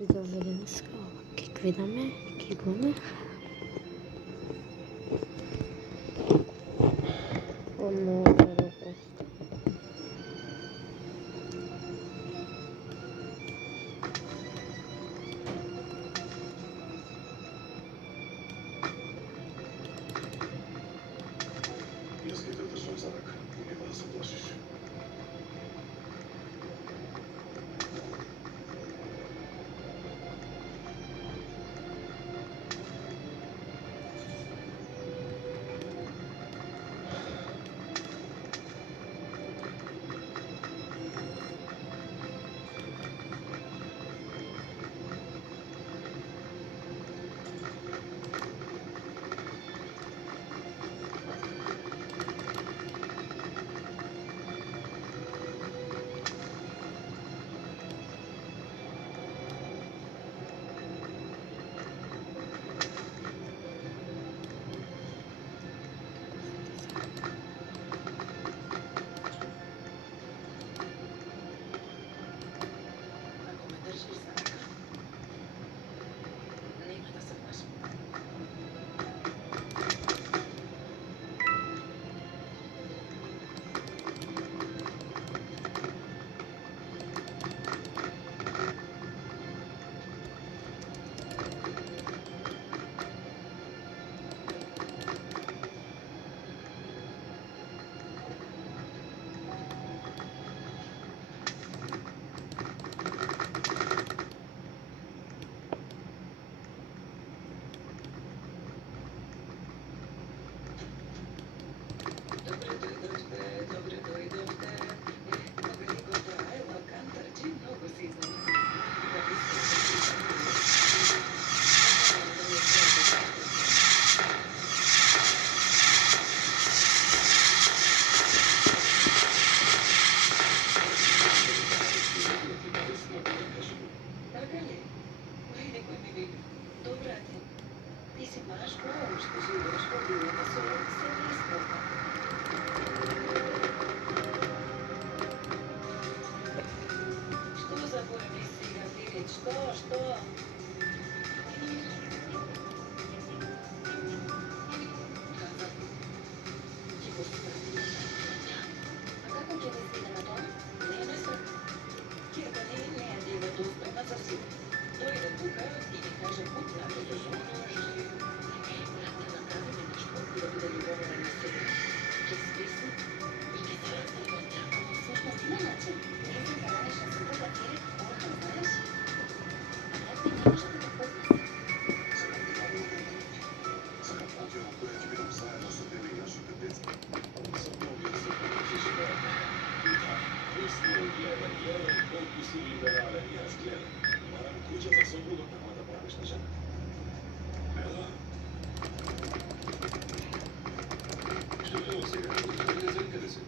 Widzowie jak vydame kigune. Ono robo. Если ты дошел за рак, мне надо согласись. Что? А как у тебя видно на том? Liberale i Asklel. Moram kuća za suprugu, tako da praviš na žena. Evo. Što je ovo сега? Къде си?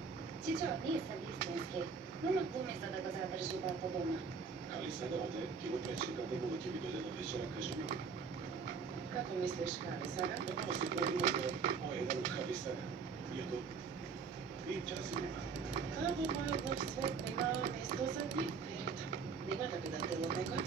Чичо, nije sad istinski. Nema glumisa da ga zadrži bata doma. Ali sada ode, ki го пречи да го ќе ви дојде до вечера, кажи ми. Kako misliš, Kali, sada? Да malo се подумате о еден од Хависана. Јето. И часи нема. Kako moj Bog svet nema mesto za ti? Verita. Nema da bi da telo nekoj?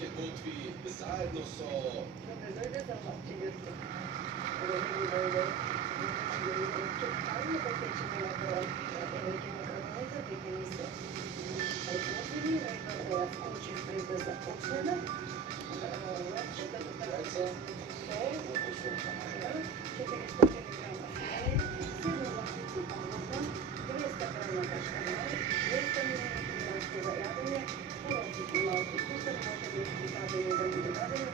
Neke potvi zajedno so... Dobre, dojde za hlači jutro. Dojde, dojde. Čekajmo, da tečemo na kraj. Velike makronovice, pekini se. Odvozili, rekla da ja skočim pride za počneme. Če da do tega se... Četiri stotine grama fije, 7 vlasnici pamuka, 200 grama kaškamaj, 200 ml maške za jadanje, polovicu malki kusar, može biti pripravljeno za ljudodavljeno,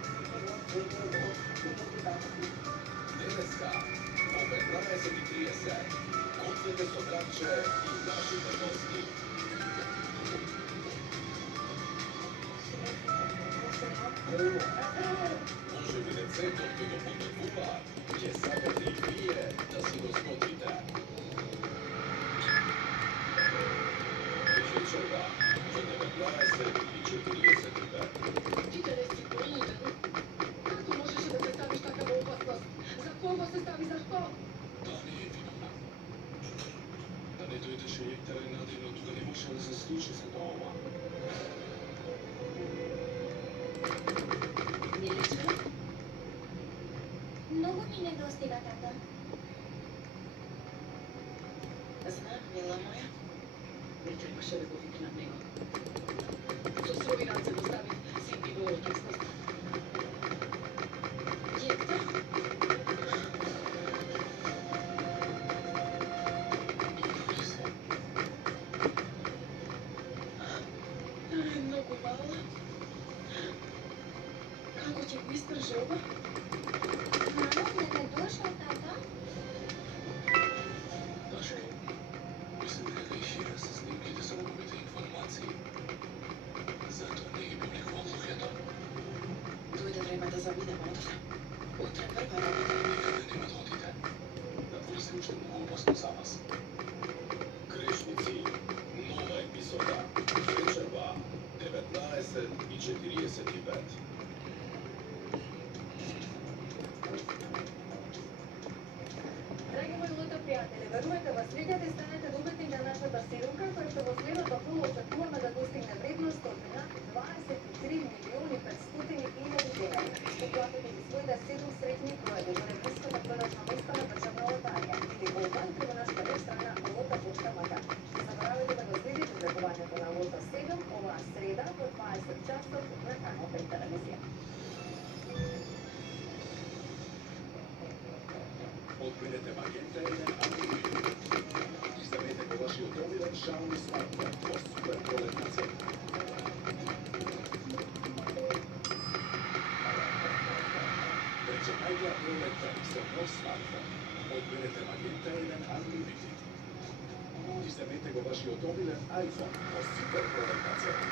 i od ljudodavljeno. Dneska o 15:30 Konfete so kraće i naši trgovski. Može bi recept od kojeg bude kupa, je sakati i pije da si go skočite. Šećerba od 19:45. Ti te nesi poluden? Kako možeš da se staviš takav opasnost? Za koga se stavi, za što? Da nije vinovna. Da ne dojdeš jektara i nadivno, toga ne može da se sluči sa doma. Milička? Mnogo mi nedostiga, tata. Znam, mila moja. Ne trebaš da go vikna nego. Co su ovi rance dostaviti, sin ti govor tekstnost. Jekta? Mnogo malo. Kako će go istraže ova? Mamo, ne je došao, tata? Daške, mislim da ga išira sa snimke da se ugubite informaciji. Zato ne bi bio neku odluhetom. Dojde vreme da zavinemo odavde. Utre prva robota. Nikada nema da odite. Da tvrdim što je mnogo opasno za vas. Grešnici, nova epizoda. Šećerba, 19:45. Драги мои лута приятели, верувате во следите и станете добитни на нашата сирумка, која што во следната полу очекуваме да достигне вредност од 23.500.000 денари. Уплатете ги своите 7 среќни броеви во репуската продажна места на државна лотарија или онлайн преку нашата веб страна loта.mk. Не заборавајте да го следите објавувањето на Лота 7 оваа среда во 20 часот на Канал 5 телевизија. Odbirete Magenta 1 Unlimited. Izaberete ko vaši odobiven Xiaomi smartphone po super proletna cena. Prečekajte proleta za nov smartphone. Odbirete Magenta 1 Unlimited. Izaberete ko vaši odobiven iPhone po super proletna cena.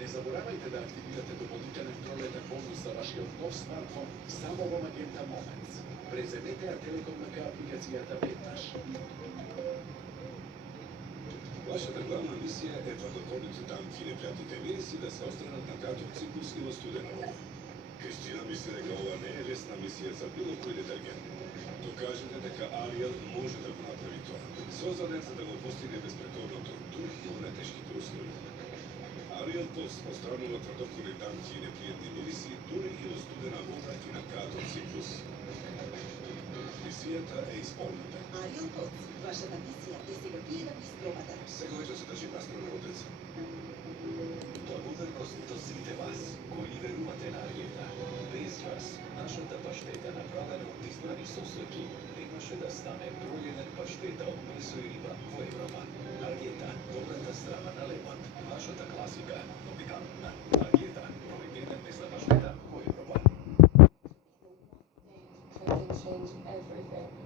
Ne zaboravajte da aktivirate допълнителен пролетен бонус за вашия нов смартфон само во Magenta Moments. Преземете ја Телеком МК апликацијата веднаш. Вашата главна мисија е да доколите танки непријатните вируси да се остранат на краток циклус и во студеново. Кристина мисли дека ова не е лесна мисија за било кој детергент. Докажете дека Ариел може да го направи тоа. Создаден за да го постигне безпреходното, дури и во најтешките услови. Ариел Плюс постранува тврдоходни танки и непријатни мириси дури и во студена вода и на краток циклус. Мисијата е исполнета. Ариел Плюс, вашата мисија е сега вие да го испробате. Сега веќе се држи настроен водец. Благодарност до сите вас, кои верувате на Аргента. Без вас, нашата паштета направена од избрани состојки немаше да стане броједен паштета од месо и риба во Европа. Аргента, добрата страна на лемот. Нашата класика, но пикантна. Аргента, броједен месна паштета во Европа. Can change everything.